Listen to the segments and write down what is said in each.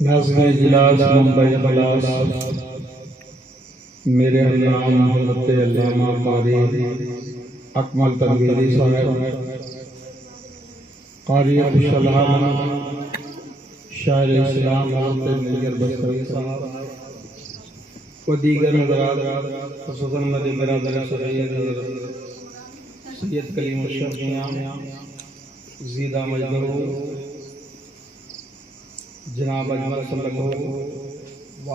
ناظم اجلاس ممبئی خلاص میرے علامہ حضرت علامہ قاری اکمل تنویری صاحب، قاری ابوالسلام شاعر اسلام حضرت نیر بصری صاحب و دیگر حضرات، خصوصاً مدی برادر سید کلیم الشرقیان زیدہ مجدہ جناب اجمل صلکو و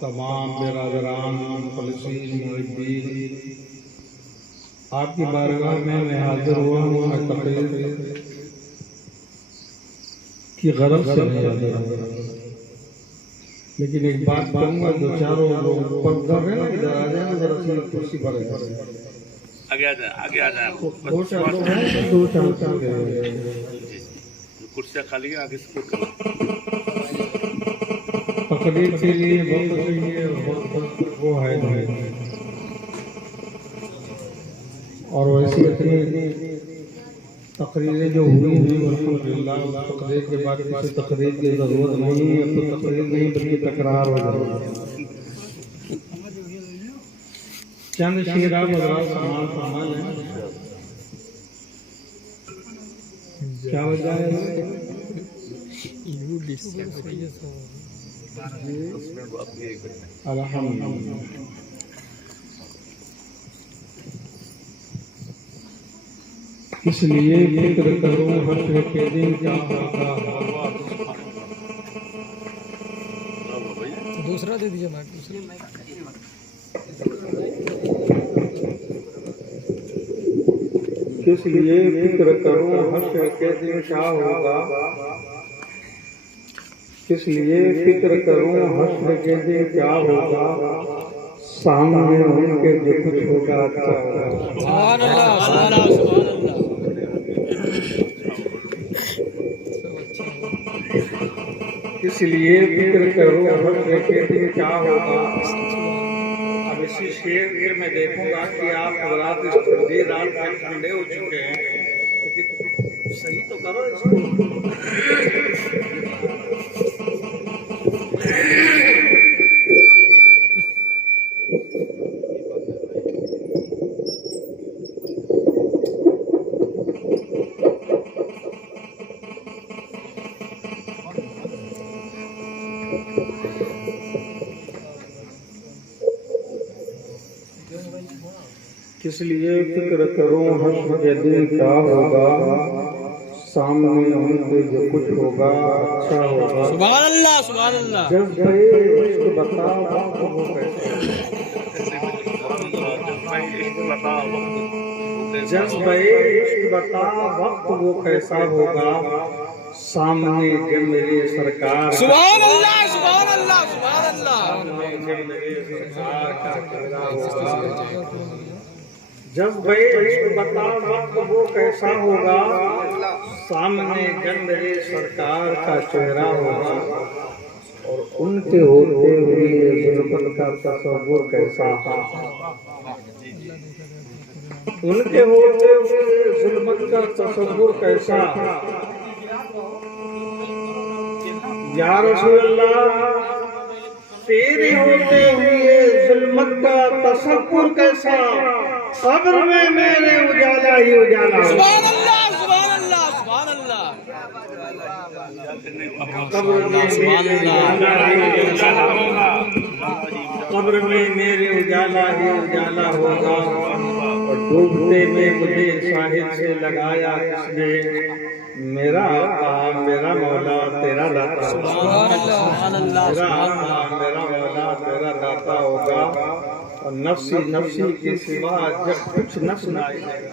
تمام برادران مخلصین محبین، آپ کی بارگاہ میں حاضر ہوا ہوں۔ میں تقریر کی غرض سے نہیں حاضر ہوں، لیکن ایک بات کروں گا، دو چاروں لوگ پردہ ہے نا، ادھر آ جائیں ذرا سی کرسی پر آگے آ جائیں دو چار لوگ ہیں، دو چار کرسیاں خالی ہیں، آگے سپورٹ کرو۔ تقریر کے لیے وقت چاہیے، وہ ہے نہیں، اور ویسی اتنی تقریریں جو ہوئی ہیں الحمدللہ، اس تقریر کے بعد کسی تقریر کی ضرورت نہیں ہے، اب تو تقریر نہیں بلکہ تکرار ہو جائے گا۔ چند شعر آپ حضرات سامان فرما لیں، کیا وجہ ہے؟ الحمدللہ اس لیے فکر کرو حشر کے دن کیا ہوگا۔ دوسرا دے دیجیے مائک، کس لیے فکر کرو حشر کے دن کیا ہوگا، کس لیے فکر کروں حشر کے دن کیا ہوگا، سامنے ان کے جو کچھ ہوگا اچھا ہوگا۔ سبحان اللہ، سبحان اللہ، سبحان اللہ۔ کس لیے فکر کروں حشر کے دن کیا ہوگا۔ اب اسی شعر میں دیکھوں گا کہ آپ حضرات اس ٹھنڈی رات میں ٹھنڈے ہو چکے ہیں، لیکن صحیح تو کرو اس کو۔ کس لیے فکر کروں حشر کے دن کیا ہوگا، سامنے ان کے جو کچھ ہوگا اچھا ہوگا۔ سبحان اللہ، سبحان اللہ۔ جذبۂ عشق بتا وقت وہ کیسا ہوگا، جذبۂ عشق بتا وقت وہ کیسا ہوگا، سامنے جب میرے سرکار کا سبحان اللہ، سبحان اللہ، سبحان اللہ۔ جذبۂ عشق بتا وقت وہ کیسا ہوگا، سامنے جب میرے سرکار کا چہرہ ہوگا، اور ان کے ہوتے ہوئے ظلمت کا تصور کیسا ہوگا، ان کے ہوتے ہوئے ظلمت کا تصور کیسا۔ یا رسول اللہ تیرے ہوتے ہوئے ظلمت کا تصور کیسا، قبر میں میرے اجالا ہی اجالا ہوگا۔ سبحان اللہ، سبحان اللہ، سبحان اللہ۔ قبر میں میرے اجالا ہی اجالا ہوگا، قبر میں میرے اجالا ہی اجالا ہوگا، اور ڈوبتے میں مجھے ساحل سے لگایا کس نے، میرا آقا میرا مولا تیرا داتا ہوگا، سبحان اللہ، سبحان اللہ، میرا سبحان آقا اللہ۔ میرا مولا تیرا داتا ہوگا، اور نفسی نفسی کے سوا جب کچھ نہ سنائی دے گا،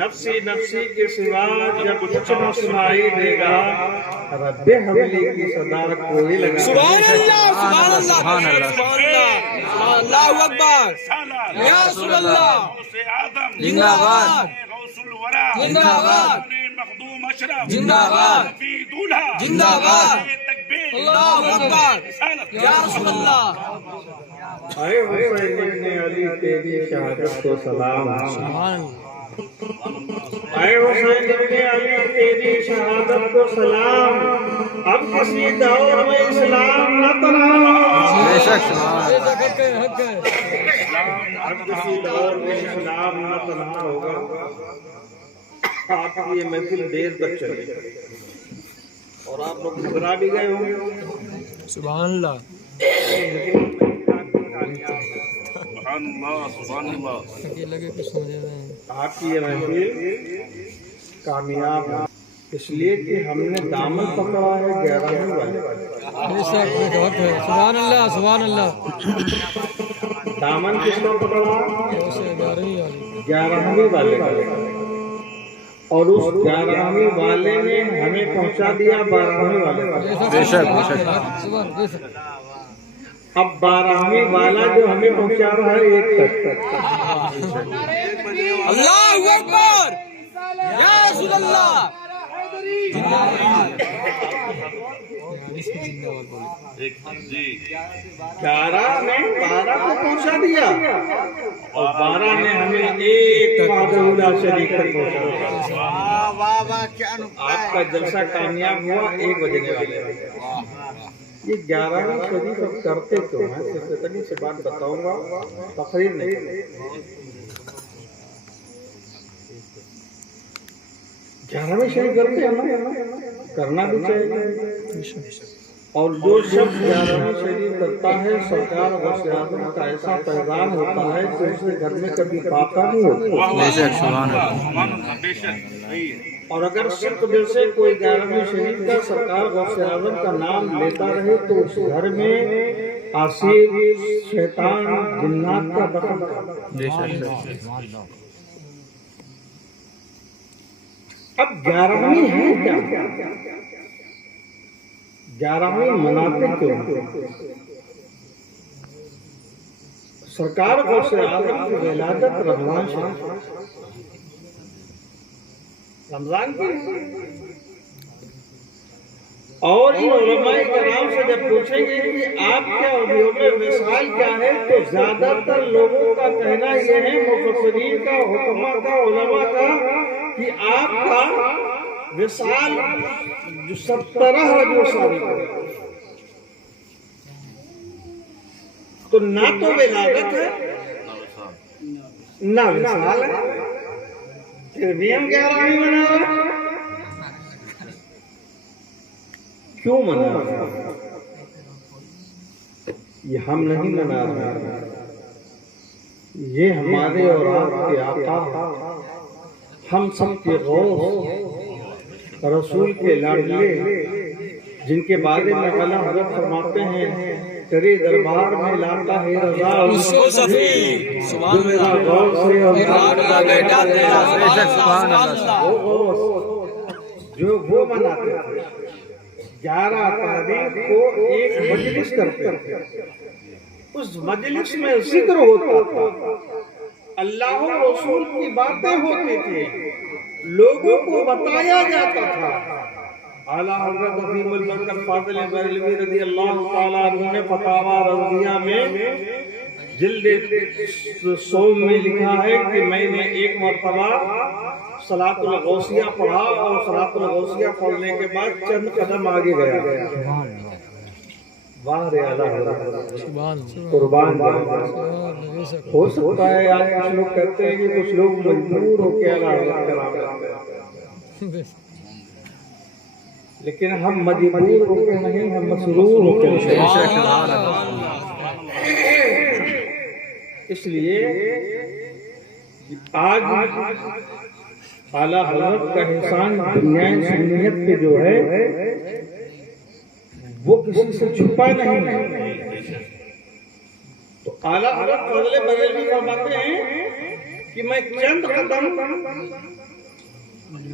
نفسی نفسی کے سوا جب کچھ نہ سنائی دے گا، رب حولی کی صدا کوئی لگا۔ سبحان اللہ، سبحان اللہ، سبحان اللہ، سبحان اللہ۔ اللہ اکبر، یا رسول اللہ، زندہ باد، زندہ باد، مخدوم اشرف، زندہ باد، فی دولہا، زندہ باد، تکبیر، اللہ اکبر، یا رسول اللہ۔ اے حسین ابن علی تیری شہادت کو سلام۔ سبحان اللہ۔ اے حسین ابن علی تیری شہادت کو سلام، اب کسی دور میں اسلام نہ تنہا، بے شک اب کسی دور میں اسلام نہ تنہا ہوگا۔ آپ کی یہ محفل دیر تک چلے اور آپ لوگ گھبرا بھی گئے ہوں گے، سبحان اللہ سبحان اللہ آپ کی یہ محفل کامیاب ہے اس لیے کہ ہم نے دامن پکڑا ہے 11ویں والے، سبحان اللہ سبحان اللہ دامن کس کا پکڑا؟ 11ویں والے کا، اور اس 11ویں والے نے ہمیں پہنچا دیا 12ویں والے کا۔ بے شک اب 12ویں والا جو ہمیں پہنچا رہا ہے 1 تک۔ اللہ اکبر یا رسول اللہ جی 11 نے 12 کو پہنچا دیا اور 12 نے ہمیں 1 معذور شریک تک پہنچا دیا۔ آپ کا جلسہ کامیاب ہوا 1 بجنے والے۔ یہ 11ویں شریف اب کرتے تو ہیں، صرف اتنی سی بات بتاؤں گا، تقریر نہیں، 11ویں شریف کرتے ہیں نا، کرنا بھی چاہیے۔ اور جو شخص 11ویں شریف کرتا ہے سرکار غوث اعظم کا ایسا پیغام ہوتا ہے کہ اس کے گھر میں کبھی فاقہ نہیں ہوتا۔ اور اگر صدق دل سے کوئی 11ویں شریف کا سرکار غوث اعظم کا نام لیتا رہے تو اس گھر میں عصیر شیطان جنات کا دخل اب 11ویں ہے کیا؟ 11ویں مناتے کیوں؟ سرکار غوث اعظم کی ولادت رمضان شریف، رمضان کی، اور ان علماء کرام سے جب پوچھیں گے کہ آپ کا یوم وصال کیا ہے تو زیادہ تر لوگوں کا کہنا یہ ہے، مفسرین کا، حکماء کا، علماء کا، کہ آپ کا وصال جو 17 ربیع ثانی کو، تو نہ تو ولادت ہے نہ وصال ہے، پھر بھی ہم 11ویں منا رہے ہیں۔ کیوں منا رہے ہیں؟ یہ ہم نہیں منا رہے ہیں، یہ ہمارے اور آپ کے آقا، ہم سب کے غوث، رسول کے لاڈلے، جن کے بارے میں اعلیٰ حضرت فرماتے ہیں تیرے دربار میں لاتا ہے رضا اس کو صفی، جو میرا غوث ہے اور لاڈلا بیٹا تیرا، جو وہ مناتے تھے 11 تاریخ کو ایک مجلس کرتے تھے، اس مجلس میں ذکر ہوتا تھا، اللہ و رسول کی باتیں ہوتی تھی، لوگوں کو بتایا جاتا تھا۔ اعلیٰ حضرت عظیم البرکت فاضل بریلوی رضی اللہ تعالیٰ عنہ نے فتاوی رضیہ میں جلد 100 میں لکھا ہے کہ میں نے ایک مرتبہ صلاۃ الغوثیہ پڑھا اور صلاۃ الغوثیہ پڑھنے کے بعد چند قدم آگے گیا۔ واہ رے اعلیٰ حضرت، قربان ہو سکتا ہے آپ کچھ لوگ کہتے ہیں کہ کچھ لوگ مجبور ہو کے اعلیٰ حضرت کرام کرتے ہیں، لیکن ہم مجبور ہو کے نہیں، ہم مسرور ہو کے نہیں۔ اس لیے آج اعلیٰ حضرت کا احسان دنیا سنیت پہ جو ہے وہ کسی سے چھپا نہیں ہے۔ تو اعلیٰ حضرت فاضل بریلوی فرماتے ہیں کہ میں چند قدم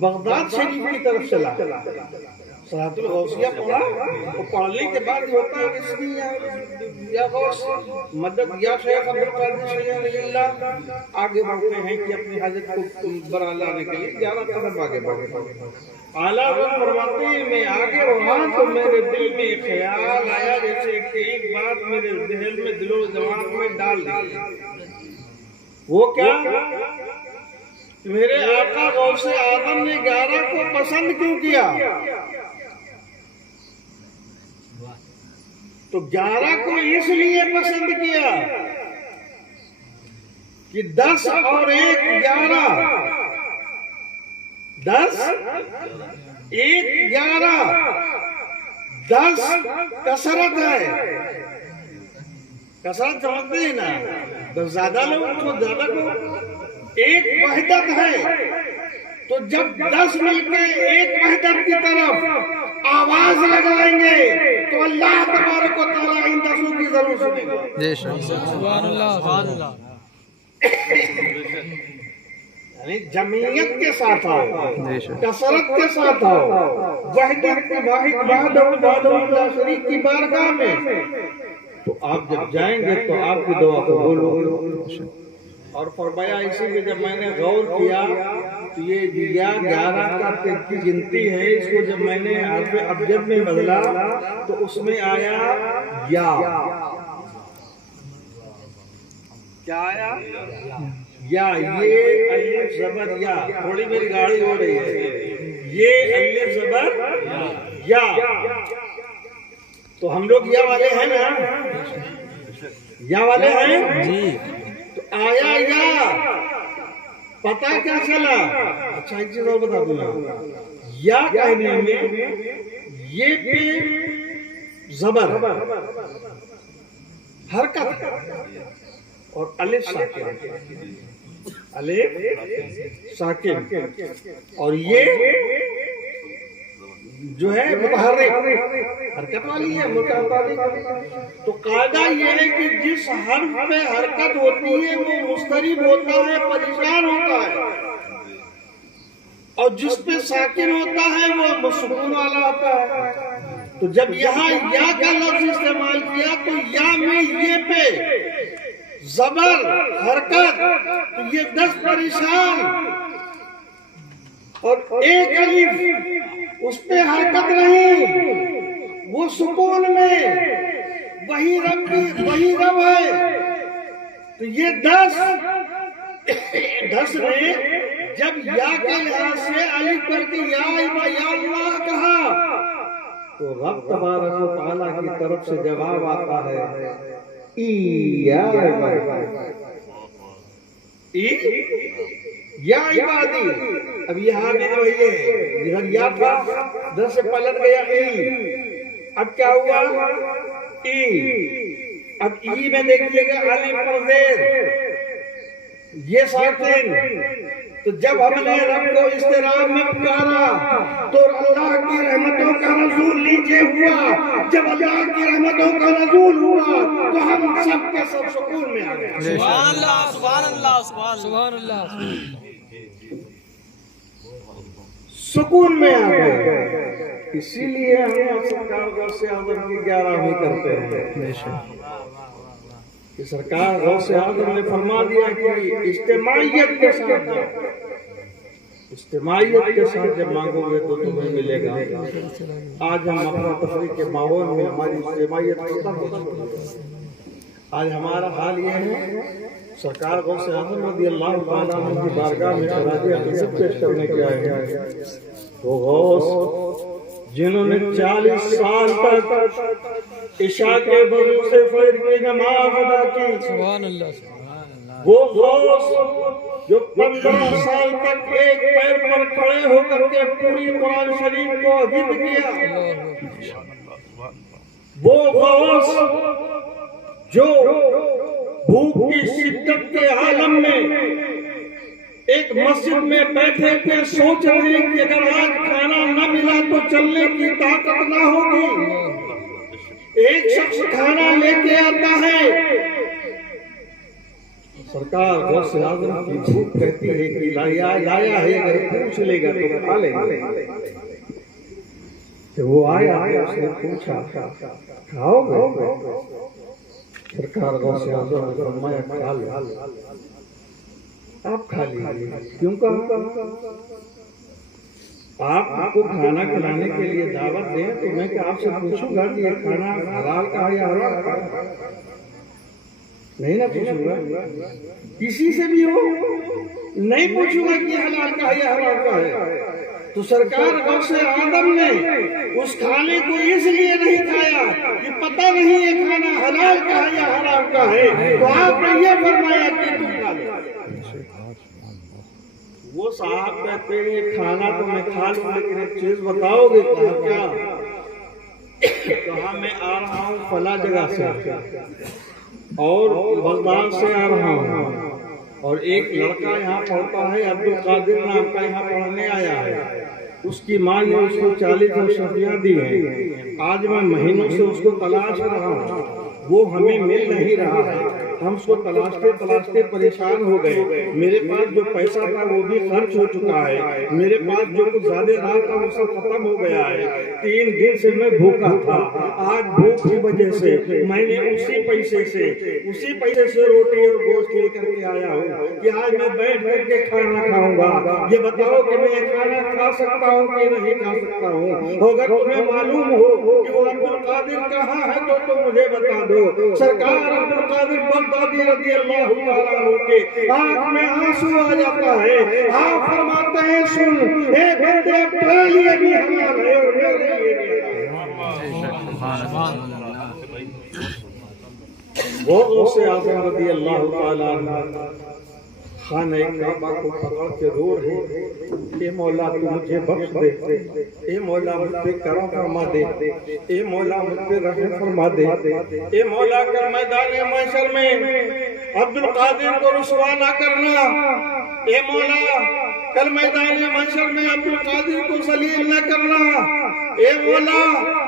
بغداد شریف کی طرف چلا، صلاۃ الغوثیہ پڑھا، اور پڑھنے کے بعد یہ ہوتا ہے اس کی یا غوث مدد یا شیخ عبد القادر شیخ اللہ، آگے بڑھتے ہیں کہ اپنی حاجت کو برا لانے کے لیے 11 قدم آگے بڑھے۔ اعلیٰ حضرت فرماتے ہیں میں آگے رہا تو میرے دل میں خیال آیا جیسے کہ ایک بات میرے ذہن میں، دل و دماغ میں ڈال دی۔ وہ کیا میرے آقا غوث اعظم نے 11 کو پسند کیوں کیا؟ تو 11 کو اس لیے پسند کیا کہ 10 اور 1 11، 10 1 11، 10 کثرت ہے، کثرت سمجھتے ہیں نا، 10 زیادہ لوگ تو زیادہ لوگ، 1 وحدت ہے، تو جب 10 مل کے 1 وحدت کی طرف آواز لگائیں گے تو اللہ تبارک و تعالیٰ ان 10 کی ضرور سنے گا۔ سبحان اللہ سبحان اللہ۔ یعنی جمعیت کے ساتھ آؤ، کثرت کے ساتھ آؤ، وحدت کے واحد لا شریک کی بارگاہ میں، تو آپ جب جائیں گے تو آپ کی دعا قبول ہوگی۔ اور فرمایا اسی میں جب میں نے غور کیا تو یہ 11 کا کی گنتی ہے، اس کو جب میں نے حرف ابجد میں بدلا تو اس میں آیا یا، کیا آیا؟ یا، یہ الف زبر یا، تھوڑی میری گاڑی ہو رہی ہے، یہ الف زبر یا، تو ہم لوگ یا والے ہیں نا، یا والے ہیں جی، تو آیا یا، پتہ کیا چلا؟ اچھا ایک چیز اور بتا دوں، یا کہنے میں یہ پہ زبر حرکت اور الف ساکن، الف ساکن، اور یہ جو ہے متحرک حرکت والی ہے، متحرک۔ تو قاعدہ یہ ہے کہ جس حرف پہ حرکت ہوتی ہے وہ مضطرب ہوتا ہے، پریشان ہوتا ہے، اور جس پہ ساکن ہوتا ہے وہ سکون والا ہوتا ہے۔ تو جب یہاں یا کا لفظ استعمال کیا تو یا میں یہ پہ زبر حرکت، تو یہ 10 پریشان، اور 1 الف اس پہ حرکت نہیں، وہ سکون میں، وہی رب ہے۔ تو یہ 10 نے جب یا کے لحاظ سے الف کر کے یا اللہ کہا تو رب تبارک و تعالیٰ کی طرف سے جواب آتا ہے یا عبادی۔ اب یہاں بھی جو یہ ادھر یا تھا، ادھر سے پلٹ گیا اب کیا ہوا؟ اب میں دیکھیے گا الف پر زیر، یہ ساکن۔ تو جب ہم نے رب کو اضطراب میں پکارا تو اللہ کی رحمتوں کا نزول نیچے ہوا، جب اللہ کی رحمتوں کا نزول ہوا تو ہم سب کے سب سکون میں آ گئے۔ سبحان اللہ سبحان اللہ سبحان اللہ، سکون میں آ گئے۔ اسی لیے ہم سرکار غوث اعظم کی 11ویں کرتے ہیں کہ سرکار غوث اعظم نے فرما دیا کہ اجتماعیت کے ساتھ جب مانگو گے تو تمہیں ملے گا۔ آج ہم اپنا تفریح کے ماحول میں ہماری اجتماعیت ختم ہو چکی ہے۔ آج ہمارا حال یہ ہے، سرکار غوث اعظم رضی اللہ تعالیٰ عنہ کی بارگاہ میں خراج عقیدت پیش کرنے کے آئے ہیں، وہ غوث جنہوں نے 40 سال تک عشاء کے وضو سے فجر کی نماز ادا کی، سبحان اللہ، وہ غوث جو 15 سال تک ایک پیر پر کھڑے ہو کر کے پوری قرآن شریف کو حفظ کیا، وہ غوث جو بھوک کی شدت کے عالم میں ایک مسجد میں بیٹھے تھے، سوچ رہے ہیں کہ اگر آج کھانا نہ ملا تو چلنے کی طاقت نہ ہوگی۔ ایک شخص کھانا لے کے آتا ہے، سرکار غوث اعظم کی بھوک کہتی ہے کہ لایا ہے، اگر پوچھ لے گا تو کھا لے گا۔ وہ آیا، اس نے پوچھا کھاؤ گے؟ سرکار غوث اعظم نے فرمایا کھا لے۔ آپ کھا لیجیے۔ کیوں کہا؟ آپ کو کھانا کھلانے کے لیے دعوت دیں تو میں کہ آپ سے پوچھوں گا کہ یہ کھانا حلال کا یا حرام کا؟ نہیں نہ پوچھوں گا، کسی سے بھی ہو نہیں پوچھوں گا کہ حلال کا ہے یا حرام کا ہے۔ تو سرکار غوث آدم نے اس کھانے کو اس لیے نہیں کھایا کہ پتہ نہیں یہ کھانا حلال کا ہے یا حرام کا ہے، تو آپ نے یہ فرمایا کہ تم کھا لو۔ وہ صاحب کہتے ہیں یہ کھانا تو میں کھا لوں لیکن ایک چیز بتاؤ گے؟ کہا کیا؟ کہا میں آ رہا ہوں فلاں جگہ سے اور بغداد سے آ رہا ہوں، اور ایک لڑکا یہاں پڑھتا ہے عبدالقادر نام کا، یہاں پڑھنے آیا ہے، اس کی ماں نے اس کو 40 اشرفیاں دی ہیں، آج میں مہینوں سے اس کو تلاش کر رہا ہوں، وہ ہمیں مل نہیں رہا ہے، ہم اس کو تلاشتے پریشان ہو گئے، میرے پاس جو پیسہ تھا وہ بھی خرچ ہو چکا ہے، میرے پاس جو کچھ زیادہ رہا تھا وہ سب ختم ہو گیا ہے، 3 دن سے میں بھوکا تھا، آج بھوک کی وجہ سے میں نے اسی پیسے سے روٹی اور گوشت لے کر کے آیا ہوں کہ آج میں بیٹھ کر کے کھانا کھاؤں گا، یہ بتاؤ کہ میں یہ کھانا کھا سکتا ہوں کہ نہیں کھا سکتا ہوں؟ اگر تمہیں معلوم ہو کہ وہ عبدالقادر کہاں ہے تو تم مجھے بتا دو۔ سرکار عبدالقادر بغدادی رضی اللہ تعالیٰ عنہ کے آنکھ میں آنسو آ جاتا ہے، آپ فرماتے ہیں سن اے بندے، تیرے لیے بھی حلال ہے اور میرے لیے بھی حلال ہے۔ وہ غوث اعظم رضی اللہ تعالیٰ عنہ خانہ کعبہ کو پکڑ کے رو رہے، اے مولا تو مجھے بخش دے، اے مولا مجھ پہ کرم فرما دے، اے مولا مجھ پہ رحم فرما دے، اے مولا کل میدان محشر میں عبدالقادر کو رسوا نہ کرنا، اے مولا کل میدان محشر میں عبدالقادر کو ذلیل نہ کرنا، اے مولا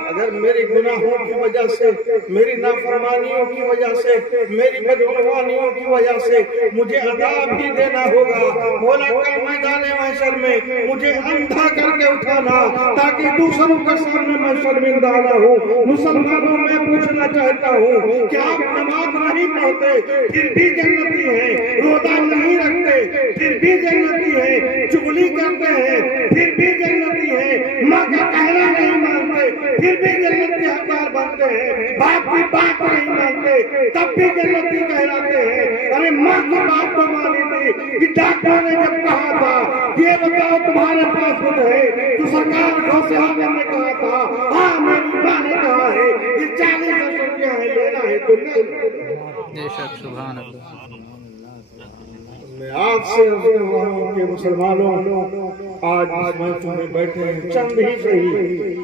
اگر میری گناہوں کی وجہ سے، میری نافرمانیوں کی وجہ سے، میری بدعنوانیوں کی وجہ سے مجھے عذاب ہی دینا ہوگا، مولا کل میدان محشر میں مجھے اندھا کر کے اٹھانا تاکہ دوسروں کے سامنے میں شرمندہ نہ ہوں۔ مسلمانوں میں پوچھنا چاہتا ہوں کہ آپ نماز نہیں پڑھتے پھر بھی جنتی ہیں، روزہ نہیں رکھتے پھر بھی جنتی ہیں، چغلی کرتے ہیں پھر بھی جنتی ہیں، ماں کا کہنا نہیں مانتے پھر بھی جنت کے حقدار بنتے ہیں، باپ کی بات نہیں مانتے تب بھی جنتی کہلاتے ہیں۔ ارے ماں کی بات تو مانی تھی کہ ڈاکٹر نے جب کہا تھا یہ بتاؤ تمہارے پاس کچھ ہے تو سرکار غوث اعظم نے کہا تھا ہاں میری ماں نے کہا ہے یہ 40 اشرفیاں ہیں، لینا ہے تو لے لو۔ بے شک سبحان اللہ۔ میں آپ سے عرض کر رہا ہوں کہ مسلمانوں آج اس محفل میں بیٹھے ہیں چند ہی صحیح،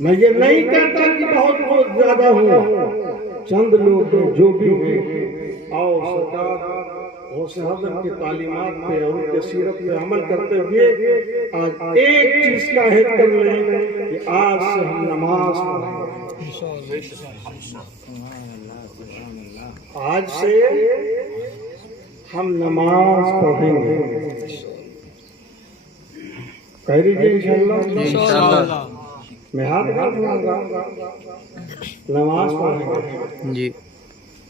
میں یہ نہیں کہتا کہ بہت زیادہ ہوں، چند لوگ جو بھی ہیں آؤ سرکار غوث اعظم کی تعلیمات پہ اور ان کے سیرت پہ عمل کرتے ہوئے آج ایک چیز کا عہد کر لیں کہ آج سے ہم نماز پڑھیں، آج سے ہم نماز پڑھیں گے، کہہ دیجیے انشاءاللہ، میں ہاتھ اٹھاؤں گا، نماز پڑھیں گے جی،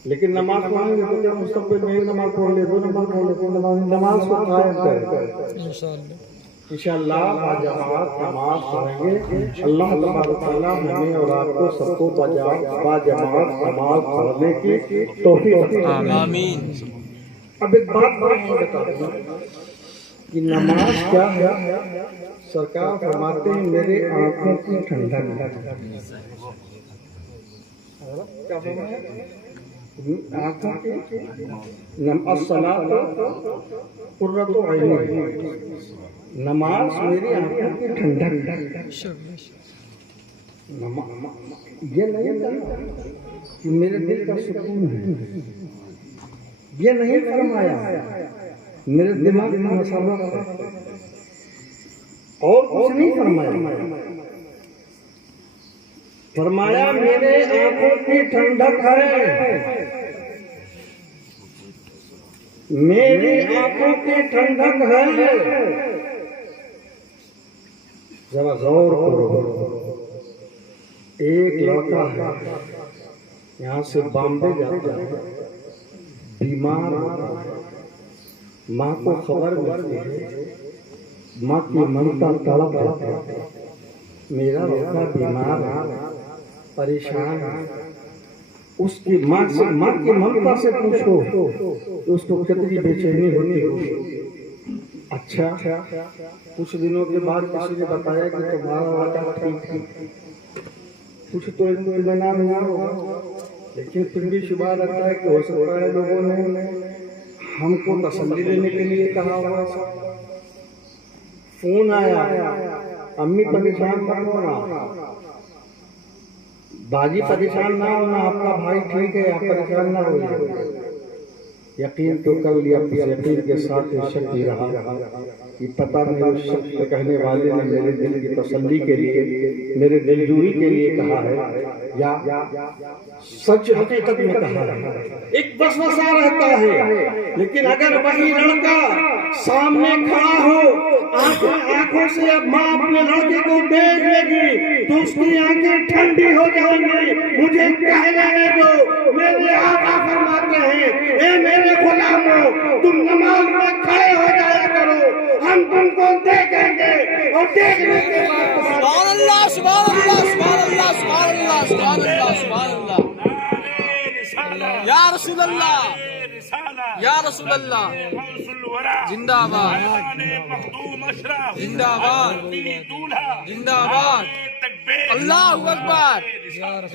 لیکن نماز پڑھیں گے تو کیا مستقبل میں ایک نماز پڑھ لے، 2 نماز پڑھ لے، نماز کو قائم کریں انشاءاللہ، باجماعت نماز پڑھیں گے۔ اللہ تبارک و تعالیٰ ہمیں اور آپ کو سب کو باجماعت نماز پڑھنے کی توفیق عطا فرمائے، آمین۔ اب ایک بات میں بتا دوں کہ نماز کیا ہے، سرکار فرماتے ہیں میرے آنکھوں کی ٹھنڈک، آنکھوں کی الصلاۃ قرۃ عینی، نماز میری آنکھوں کی ٹھنڈک، یہ نہیں کہ میرے دل کا سکون ہے، یہ نہیں فرمایا میرے دماغ میں مسرت ہے، اور کچھ نہیں فرمایا، فرمایا میرے آنکھوں کی ٹھنڈک ہے، میری آنکھوں کی ٹھنڈک ہے۔ ذرا غور کرو، ایک لڑکا ہے یہاں سے بامبے جاتا ہے، بیمار ہوتا ہے، ماں کو خبر ملتی ہے، ماں کی ممتا تڑپ جاتی ہے، میرا لڑکا بیمار ہے، پریشان ہے، اس کی ماں کی ممتا سے پوچھو تو اس کو کتنی بے چینی ہوتی ہو. اچھا کچھ دنوں کے بعد کسی نے بتایا کہ تمہارا واقعہ ٹھیک ہے، کچھ تو اطمینان ہوا ہوگا، لیکن پھر بھی شبہ رہتا ہے کہ ہو سکتا ہے لوگوں نے ہم کو تسلی دینے کے لیے کہا ہوا. فون آیا، امی پریشان مت ہونا، باجی پریشان نہ ہونا، آپ کا بھائی ٹھیک ہے، آپ پریشان نہ ہوئے. یقین تو کر لیا، یقین کے ساتھ شک بھی رہا کہ پتہ نہیں اس شخص کے کہنے والے نے میرے دل کی تسلی کے لیے، میرے دل جوئی کے لیے کہا ہے یا سچ حقیقت میں کہا ہے. ایک وسوسہ رہتا ہے، لیکن اگر وہی لڑکا سامنے کھڑا ہو، آنکھوں سے اب ماں اپنے لڑکے کو دیکھ لے گی تو اس کی آنکھیں ٹھنڈی ہو جائیں گی. مجھے کہنے دو، میرے آقا فرماتے ہیں اے میرے غلاموں، تم نماز میں کھڑے ہو جایا کرو، ہم تم کو دیکھیں گے اور دیکھنے کے بعد سبحان اللہ سبحان اللہ سبحان اللہ سبحان اللہ سبحان اللہ سبحان اللہ. یا رسول اللہ یا رسول اللہ زندہ باد زندہ باد زندہ باد. اللہ اکبر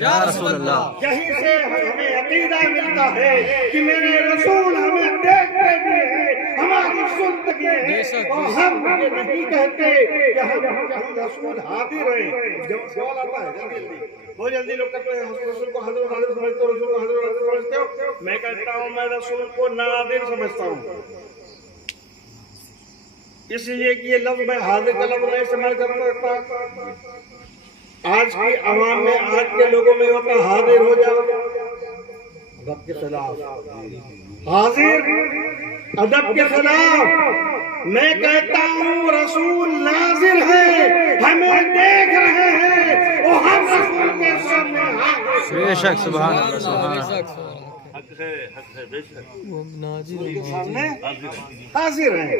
یا رسول اللہ. یہیں سے ہمیں عقیدہ ملتا ہے کہ میرے رسول ہمیں دیکھتے بھی ہیں، ہماری سنتے بھی ہیں، اور ہم یہ نہیں کہتے کہ ہم رسول حاضر ہیں. جب سوال آتا ہے بہت جلدی لوگ کہتے ہیں رسول کو حاضر سمجھتے ہو، رسول کو حاضر سمجھتے ہو. میں کہتا ہوں میں رسول کو نادر سمجھتا ہوں، اس لیے کہ یہ لفظ میں حاضر کا لفظ نہیں استعمال کر سکتا. آج کی عوام میں، آج کے لوگوں میں ہوتا حاضر ہو جاؤ، ادب کے خلاف حاضر، ادب کے خلاف. میں کہتا ہوں رسول ناظر ہے، ہمیں دیکھ رہے ہیں اور ہم رسول کے سامنے بے شک سبحان اللہ سبحان اللہ. حق ہے بے شک سامنے حاضر ہیں.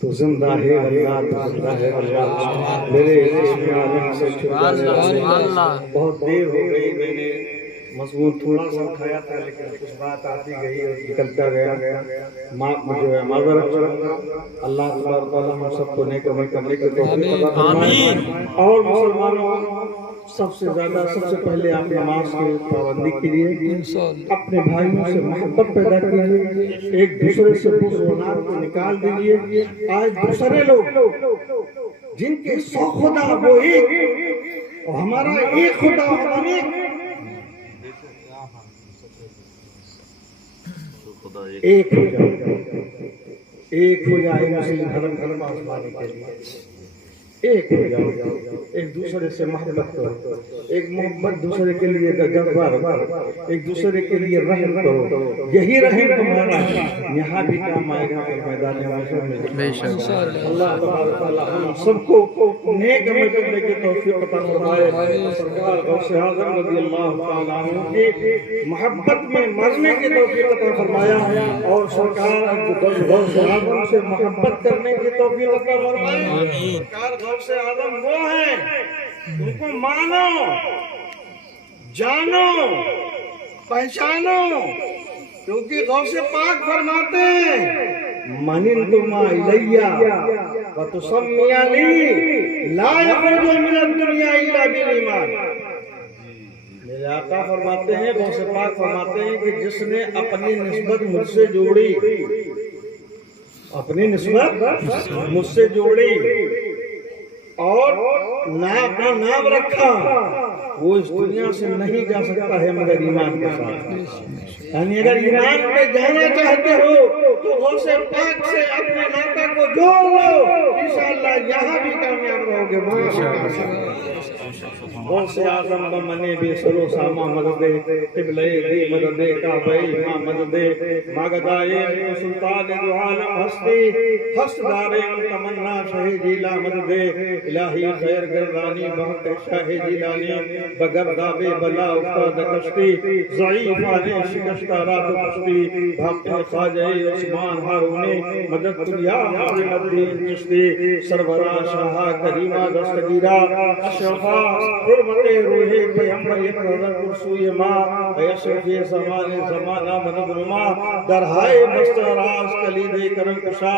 تو زندہ ہے اللہ، تو زندہ ہے اللہ. میرے بہت دیر ہو گئی، میں نے مضمون تھوڑا سا اٹھایا تھا لیکن کچھ بات آتی گئی اور نکلتا گیا. مجھے معذرت، اللہ تبارک و تعالیٰ ہم سب کو نیک عمل کرنے کی توفیق عطا فرمائے. اور مسلمانوں سب سے زیادہ سب سے پہلے آپ نماز کی پابندی کیجیے، اپنے بھائیوں سے محبت پیدا کیجیے، ایک دوسرے سے بغض کو نکال دیجیے. آج دوسرے لوگ جن کے 100 خدا وہ ایک اور ہمارا ایک خدا ہماری ایک ہو جائے، ایک ہو جائے مسلم دھرم آزمانے کے لیے. ایک ہو جاؤ، ایک دوسرے سے محبت کرو، ایک محبت دوسرے کے لیے جذبہ رکھو، ایک دوسرے کے لیے رحم کرو. یہی رحم تمہارا یہاں بھی کام آئے گا اور میدان محشر میں. اللہ تبارک تعالیٰ ہم سب کو نیک عمل کرنے کی توفیق عطا فرمائے. سرکار غوث اعظم رضی اللہ تعالیٰ عنہ کی محبت میں مرنے کی توفیق عطا فرمایا اور سرکار غوث اعظم سے محبت کرنے کی توفیق عطا فرمائے. سرکار غوث اعظم وہ ہیں، ان کو مانو، جانو، پہچانو، کیونکہ غوث پاک فرماتے ہیں من انتم الیہ وتسمیانی لا یخرج من الدنیا الا بالایمان. میرے آقا فرماتے ہیں، غوث پاک فرماتے ہیں کہ جس نے اپنی نسبت مجھ سے جوڑی، اپنی نسبت مجھ سے جوڑی اور اپنا نام رکھا، وہ اس دنیا سے نہیں جا سکتا ہے مگر ایمان کے ساتھ. یعنی اگر ایمان پہ جانا چاہتے ہو تو غوث پاک سے اپنے ناطہ کو جوڑ لو، انشاءاللہ یہاں بھی کامیاب رہو گے. غوث اعظم بمنے بے سلو ساما مدد قبلے دی مدد کعبہ ماں مدد ماگدائے سلطان دو عالم ہستی ہست دارے تمنا شاہ جیلا مدد الہی خیر گردانی بہت شاہ جیلانی بگرداب بلا افتاد کشتی ضعیفان شکشتہ رات کشتی بھاقی خواجہ عثمان ہارونی مدد دنیا محمد الدین چشتی سرورہ شاہ کریمہ دستگیرہ اشرفہ حرمت روح پیغمبر یکرر کرسوی ما اشرف زمان زمانہ مدنما درہائے مستراز کلید کرم کشا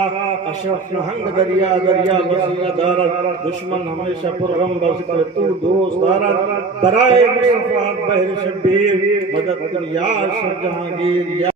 اشرف نہنگ دریا دریا وسیلہ دارت دشمن ہمیشہ پرغم بذکر تو دوست دارت برائے مصطفیٰ بہر شبیر مدد کن یا شاہ جہانگیر یا